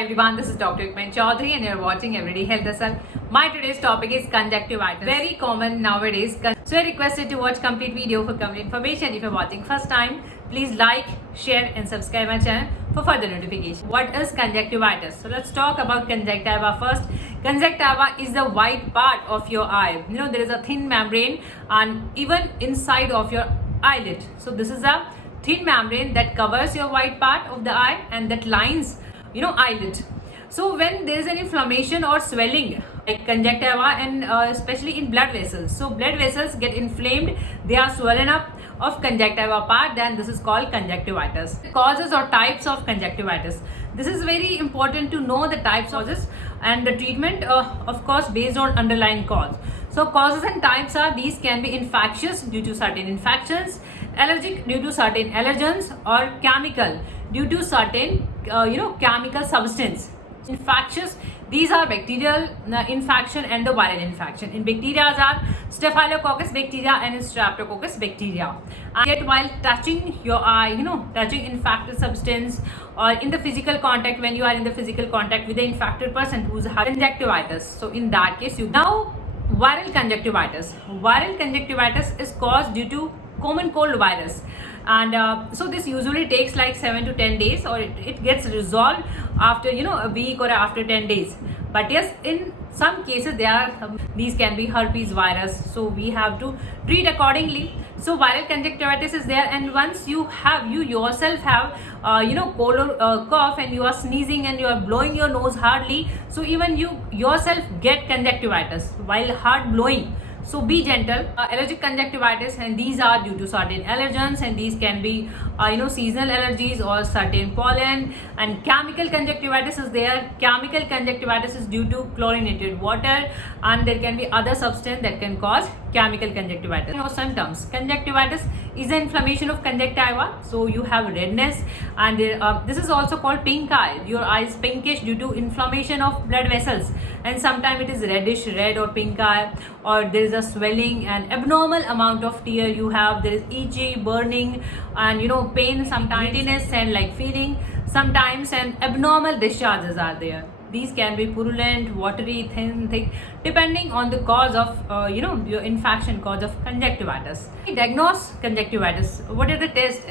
Everyone, this is Dr.Rukmani and you're watching Everyday Health Asal. My today's topic is conjunctivitis. Very common nowadays. So I requested to watch complete video for complete information. If you're watching first time, please like, share and subscribe my channel for further notification. What is conjunctivitis? So let's talk about conjunctiva first. Conjunctiva is the white part of your eye. You know, there is a thin membrane and even inside of your eyelid. So this is a thin membrane that covers your white part of the eye and that lines eyelid. So when there is an inflammation or swelling like conjunctiva and especially in blood vessels, so blood vessels get inflamed, they are swollen up of conjunctiva part, then this is called conjunctivitis. Causes or types of conjunctivitis, this is very important to know the types of this and the treatment of course based on underlying cause. So causes and types are, these can be infectious due to certain infections, allergic due to certain allergens, or chemical due to certain chemical substance. Infectious, these are bacterial infection and the viral infection. In bacteria are staphylococcus bacteria and streptococcus bacteria. And yet while touching your eye, touching infected substance or in the physical contact, when you are in the physical contact with the infected person who's having conjunctivitis, so in that case now viral conjunctivitis. Viral conjunctivitis is caused due to common cold virus, and so this usually takes like 7 to 10 days, or it gets resolved after a week or after 10 days. But yes, in some cases there are these can be herpes virus, so we have to treat accordingly. So viral conjunctivitis is there, and once you yourself have cold or cough and you are sneezing and you are blowing your nose hardly, so even you yourself get conjunctivitis while hard blowing. So be gentle. Allergic conjunctivitis, and these are due to certain allergens, and these can be seasonal allergies or certain pollen. And chemical conjunctivitis is there. Chemical conjunctivitis is due to chlorinated water, and there can be other substance that can cause chemical conjunctivitis. Symptoms: conjunctivitis is an inflammation of conjunctiva, so you have redness, and this is also called pink eye. Your eye is pinkish due to inflammation of blood vessels, and sometimes it is reddish red or pink eye, or there is a swelling and abnormal amount of tear you have. There is itchy, burning, and pain, sometimes grittiness and like feeling sometimes, and abnormal discharges are there. These can be purulent, watery, thin, thick, depending on the cause of your infection, cause of conjunctivitis. Diagnose conjunctivitis. What are the tests?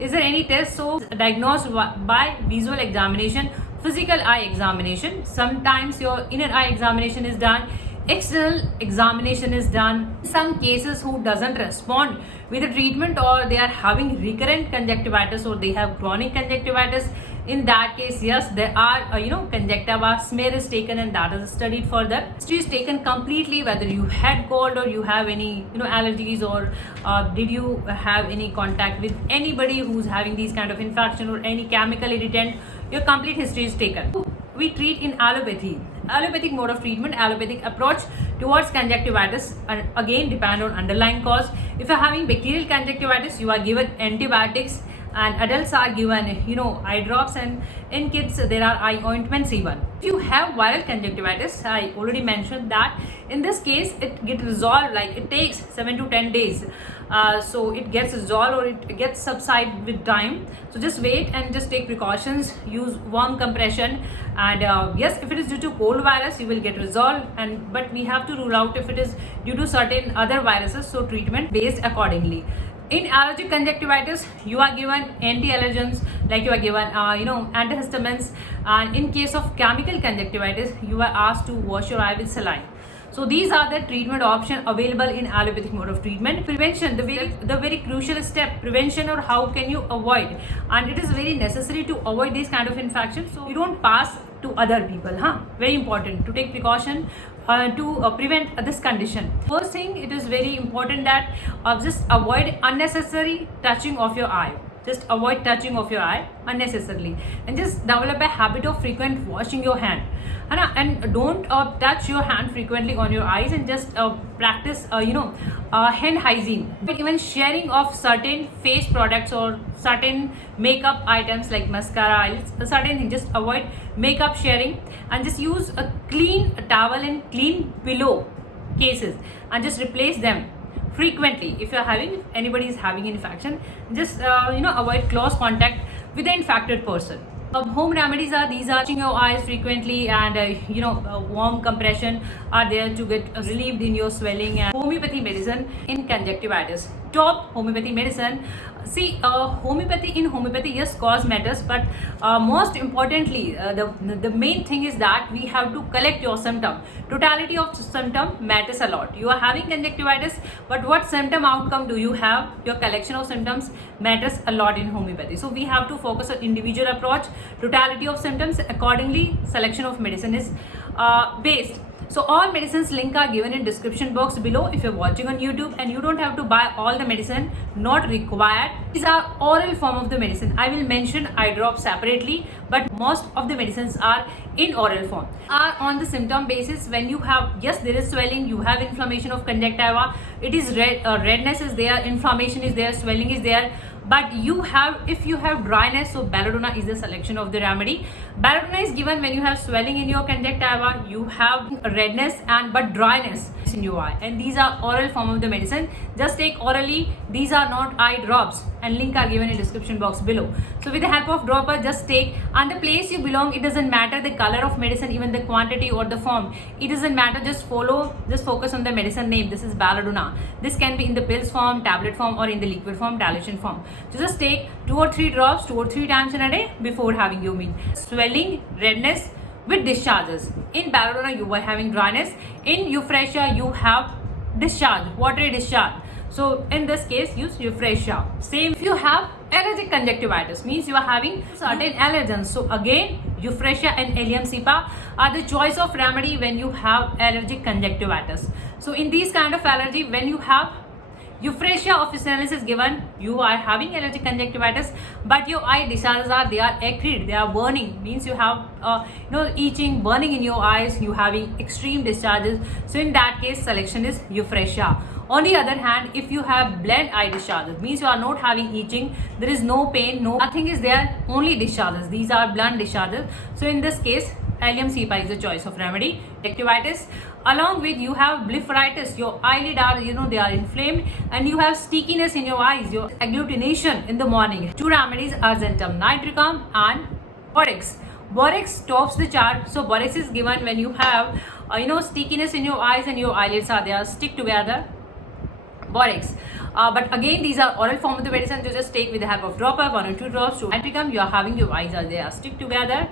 Is there any test? So diagnosed by visual examination, physical eye examination. Sometimes your inner eye examination is done, external examination is done. In some cases who doesn't respond with the treatment, or they are having recurrent conjunctivitis, or they have chronic conjunctivitis, in that case yes, there are conjunctiva smear is taken, and that is studied further. History is taken completely, whether you had cold or you have any allergies, or did you have any contact with anybody who's having these kind of infection or any chemical irritant. Your complete history is taken. We treat in allopathy. Allopathic mode of treatment, allopathic approach towards conjunctivitis, and again depend on underlying cause. If you're having bacterial conjunctivitis, you are given antibiotics, and adults are given eye drops, and in kids there are eye ointments even. If you have viral conjunctivitis, I already mentioned that in this case it gets resolved, like it takes 7 to 10 days, so it gets resolved or it gets subside with time. So just wait and just take precautions, use warm compression, and yes, if it is due to cold virus you will get resolved, but we have to rule out if it is due to certain other viruses, so treatment based accordingly. In allergic conjunctivitis, you are given anti-allergens, like you are given antihistamines, and in case of chemical conjunctivitis you are asked to wash your eye with saline. So these are the treatment options available in allopathic mode of treatment. Prevention, the very crucial step, prevention, or how can you avoid, and it is very necessary to avoid this kind of infection so you don't pass to other people. Very important to take precaution to prevent this condition. First thing, it is very important that just avoid unnecessary touching of your eye. Just avoid touching of your eye unnecessarily, and just develop a habit of frequent washing your hand, and don't touch your hand frequently on your eyes, and just practice hand hygiene. Even sharing of certain face products or certain makeup items like mascara, certain things, just avoid makeup sharing, and just use a clean towel and clean pillow cases, and just replace them frequently. If anybody is having infection, just avoid close contact with the infected person. Home remedies are these are touching your eyes frequently and warm compression are there to get relieved in your swelling. And homeopathy medicine in conjunctivitis. Top homeopathy medicine. See, homeopathy, yes, cause matters, but most importantly, the main thing is that we have to collect your symptom. Totality of symptom matters a lot. You are having conjunctivitis, but what symptom outcome do you have? Your collection of symptoms matters a lot in homeopathy. So we have to focus on individual approach, totality of symptoms. Accordingly, selection of medicine is based. So all medicines link are given in description box below if you're watching on YouTube, and you don't have to buy all the medicine, not required. These are oral form of the medicine. I will mention eye drops separately, but most of the medicines are in oral form. Are on the symptom basis. When you have, yes, there is swelling, you have inflammation of conjunctiva, it is redness is there, inflammation is there, swelling is there. But if you have dryness, so belladonna is the selection of the remedy. Belladonna is given when you have swelling in your conjunctiva, you have redness but dryness in your eye, and these are oral form of the medicine. Just take orally. These are not eye drops, and link are given in description box below. So with the help of dropper, just take, and the place you belong, it doesn't matter the color of medicine, even the quantity or the form, it doesn't matter. Just focus on the medicine name. This is belladonna. This can be in the pills form, tablet form, or in the liquid form, dilution form. So just take 2 or 3 drops 2 or 3 times in a day before having your meal. Swelling, redness with discharges. In belladonna you are having dryness. In Euphrasia you have discharge, watery discharge. So in this case use Euphrasia. Same if you have allergic conjunctivitis, means you are having certain allergens. So again, Euphrasia and Allium cepa are the choice of remedy when you have allergic conjunctivitis. So in these kind of allergy, when you have Euphrasia officinalis is given, you are having allergic conjunctivitis, but your eye discharges are acrid, they are burning, means you have itching, burning in your eyes, you having extreme discharges. So in that case, selection is Euphrasia. On the other hand, if you have blunt eye discharges, means you are not having itching, there is no pain, nothing is there, only discharges. These are blunt discharges. So in this case, Allium cepa is the choice of remedy. Conjunctivitis, along with you have blepharitis, your eyelid are they are inflamed, and you have stickiness in your eyes, your agglutination in the morning. 2 remedies are Zentum nitricum and Borax. Borax tops the chart. So Borax is given when you have stickiness in your eyes and your eyelids are there stick together. Borax. But again, these are oral form of the medicine. You just take with the help of dropper, 1 or 2 drops. To nitricum, you are having your eyes are there stick together.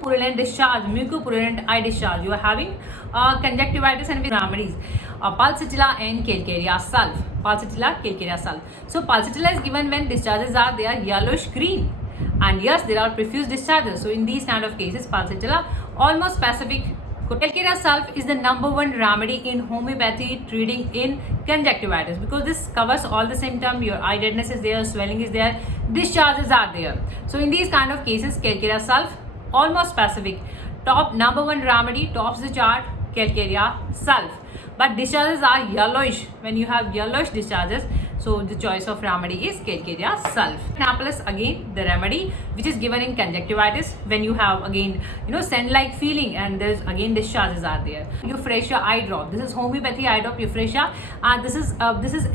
Purulent discharge, mucopurulent eye discharge, you are having conjunctivitis, and with remedies pulsatilla and calcarea sulf. Pulsatilla, calcarea sulf. So pulsatilla is given when discharges are there yellowish green, and yes, there are profuse discharges. So in these kind of cases, pulsatilla almost specific. Calcarea sulf is the #1 remedy in homeopathy treating in conjunctivitis, because this covers all the symptoms. Your eye redness is there, swelling is there, discharges are there. So in these kind of cases, calcarea sulf almost specific. Top #1 remedy, tops the chart, calcarea sulf. But discharges are yellowish. When you have yellowish discharges, so the choice of remedy is calcarea sulf. Anapleus, again the remedy which is given in conjunctivitis when you have again sand-like feeling and there's again discharges are there. Euphrasia eye drop. This is homeopathy eye drop Euphrasia, and this is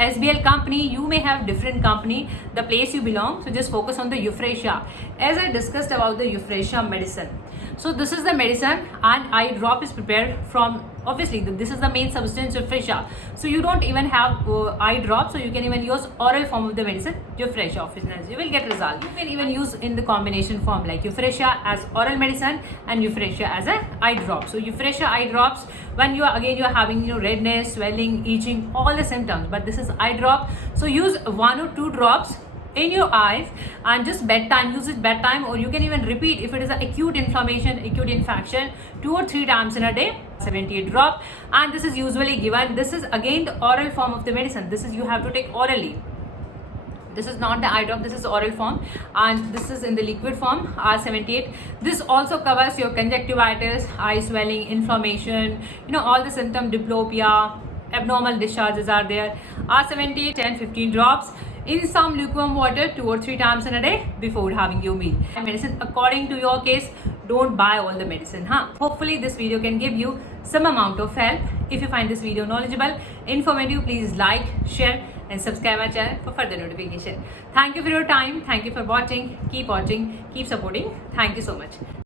SBL company. You may have different company, the place you belong. So just focus on the Euphrasia. As I discussed about the Euphrasia medicine, so this is the medicine, and eye drop is prepared from, obviously this is the main substance Euphrasia. So you don't even have eye drop, so you can even use oral form of the medicine Euphrasia officinalis. You will get result. You can even use in the combination form like Euphrasia as oral medicine and Euphrasia as a eye drop. So Euphrasia eye drops when you are having redness, swelling, itching, all the symptoms, but this is eye drop. So use 1 or 2 drops in your eyes, and just bedtime, use it bedtime, or you can even repeat if it is an acute inflammation, acute infection, 2 or 3 times in a day. 78 drop, and this is usually given. This is again the oral form of the medicine. This is you have to take orally. This is not the eye drop, this is oral form, and this is in the liquid form, R78. This also covers your conjunctivitis, eye swelling, inflammation, all the symptom, diplopia, abnormal discharges are there. R78, 10-15 drops in some lukewarm water 2 or 3 times in a day before having your meal. Medicine according to your case. Don't buy all the medicine. Hopefully this video can give you some amount of help. If you find this video knowledgeable, informative, please like, share and subscribe our channel for further notification. Thank you for your time. Thank you for watching. Keep watching. Keep supporting. Thank you so much.